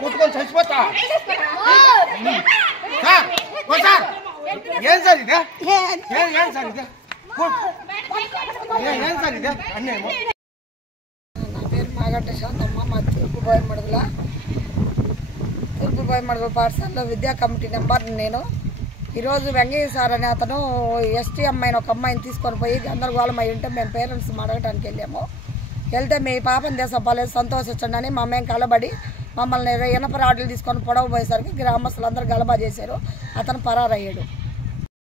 కుట్టుకొని చచ్చిపోతా ఏం సార్ ఇదే ఏం సార్ ఇదే ఏం సార్ ఇదే అన్యాయం. నా పేరు మాగంట శాంతమ్మ. మా తూర్పు బోయమడుగుల పాఠశాలలో విద్యా కమిటీ నెంబర్. నేను ఈరోజు వెంగయ్య సార్ అనే అతను ఎస్టీ అమ్మాయిని ఒక అమ్మాయిని తీసుకొని పోయి గందరగోళం అయి ఉంటే మేము పేరెంట్స్ అడగటానికి వెళ్ళాము. వెళ్తే మీ పాపం దేశం పోలేదు సంతోషించండి అని మా మేము కలబడి మమ్మల్ని ఇనప రాడ్లు తీసుకొని పొడవ పోయేసరికి గ్రామస్తులందరూ గలబా చేశారు. అతను పరారయ్యాడు.